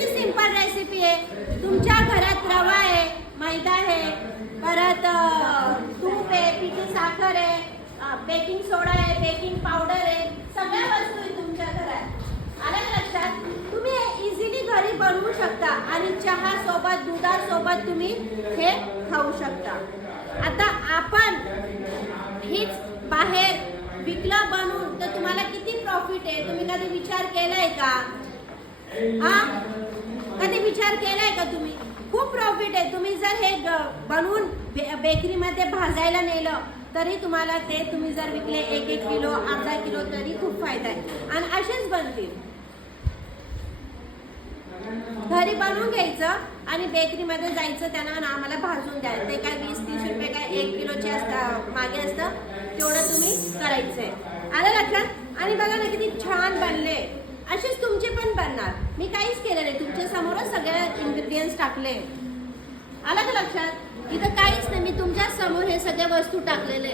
किती simple recipe आहे. तुमच्या घरात रवा आहे, मैदा आहे, परत तूप आहे, पिठी साखर आहे, बेकिंग सोडा आहे, बेकिंग पावडर आहे, सगळ्या वस्तू आहे तुमच्या घरात. आलं का लक्षात? तुम्ही इझिली घरी बनवू शकता आणि चहा सोबत, दुधासोबत तुम्ही हे खाऊ शकता. आता आपण हीच बाहेर विकलं बनवून तर तुम्हाला किती प्रॉफिट आहे तुम्ही कधी विचार केलाय का? कधी विचार केलाय का तुम्ही? खूप प्रॉफिट आहे. तुम्ही जर हे बनवून बेकरीमध्ये भाजायला नेलं तरी तुम्हाला ते तुम्ही जर विकले 1-1 किलो, अर्धा किलो तरी खूप फायदा आहे. आणि असेच बनतील. घरी बनवून घ्यायचं आणि बेकरीमध्ये जायचं, त्यांना आम्हाला भाजून द्या. ते काय 20-30 रुपये काय 1 किलोचे असतं, मागे असतं, तेवढं तुम्ही करायचंय. आलं लक्षात? आणि बघा ना किती छान बनले. असेच तुमचे पण बनणार. मी काहीच केलं नाही, तुमच्या समोरच सगळे इन्ग्रेडियंट्स टाकले. आलं का लक्षात? इथं काहीच नाही, मी तुमच्या समोर हे सगळ्या वस्तू टाकलेले.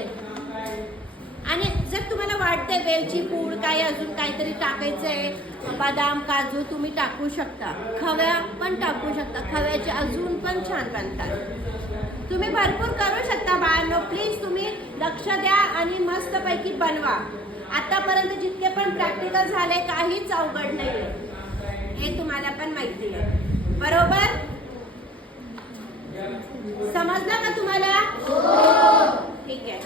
आणि जर तुम्हाला वाटतंय वेलची पूड काय अजून काहीतरी टाकायचंय, बदाम काजू तुम्ही टाकू शकता, खव्या पण टाकू शकता. खव्याचे अजून पण छान बनतात. तुम्ही भरपूर करू शकता बाळांनो. प्लीज तुम्ही लक्ष द्या आणि मस्तपैकी बनवा. आतापर्यंत जितके पण प्रॅक्टिकल झाले काहीच अवघड नाही, हे तुम्हाला पण माहिती आहे. बरोबर? समजलं का तुम्हाला? ठीक आहे.